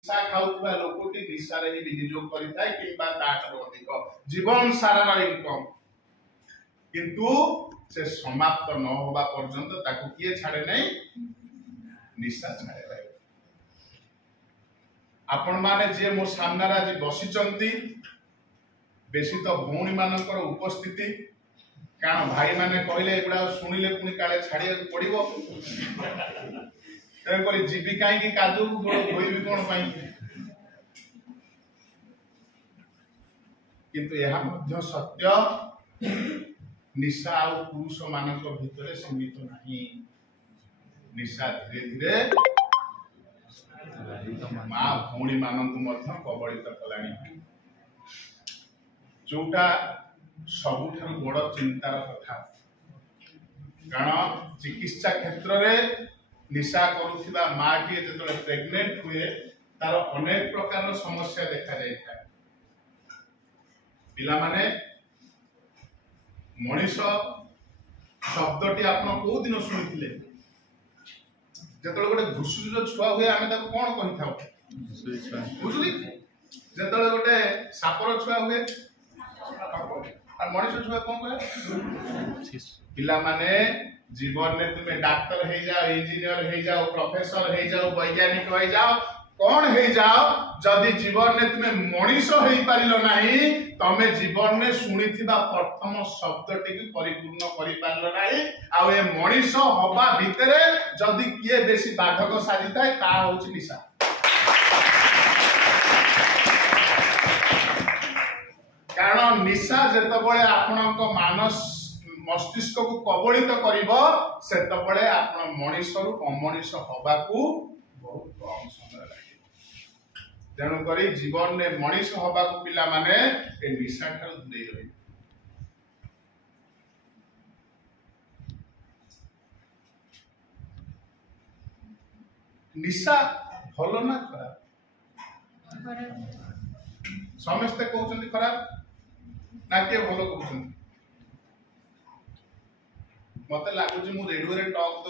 निशा खाउଥିବା लोकटी निशारे ही विनियोग करिथाय किंबा ताठरो अधिक जीवन सारा इनकम किंतु से समाप्त न होबा पर्यंत ताकू किए छाड़े नहीं निशा छाड़े नहीं। आपण माने जे मो सामने आज बसिचंती बेसी तो भौणी मानकर उपस्थिति कारण भाई माने कहले एगुड़ा सुनिले पुणी काले छाड़िया पड़ो तेणुक जीवी कहीं कादू धोबी कौन किंतु यह मध्य सत्य निशा आ पुरुष मान भितर सीमित नहीं। निशा धीरे धीरे माँ भौणी मान कबलित कलानी जोटा सबुठारु बड़ चिंतार कथा कारण चिकित्सा क्षेत्र में निशा करुवा माटी जो प्रेग्नेंट हुए तार अनेक प्रकार समस्या देखा जाए पिला माने मनीष शब्दटी आप कौ दिन शुणी जो गोटे घुषुर छुआ हुए आम कौन कही था बुझुली जो गोटे सापर छुआ हुए मनीष छुआ कौन कहे पिला माने जीवन में तुम्हें डॉक्टर हो जाओ इंजीनियर हो जाओ प्रोफेसर हो जाओ वैज्ञानिक हो जाओ कौन हो जाओ जदि जीवन में तुम्हें मनीष हो पारिल नहीं तमे जीवन में शुणी प्रथम शब्दटी परिपूर्ण कर पारिल नहीं आ ए मनीष हवा भितर जदि किए बेसी बाधक साजी थाए ता होची निशा। कारण निशा जेतबळे आपणक मानस मस्तिष्क को कबलित करिवो सेतबळे आपण मनीष रु अमनीष हवा को बहुत कम समय लागे। तेणु करी जीवन में मनीष हवा को पिला माने ए निशा ठार दूरे रही। निशा भलो ना खराब समस्ते कहते खराब ना किए भलो कहते मत लगुच रेडियो टॉक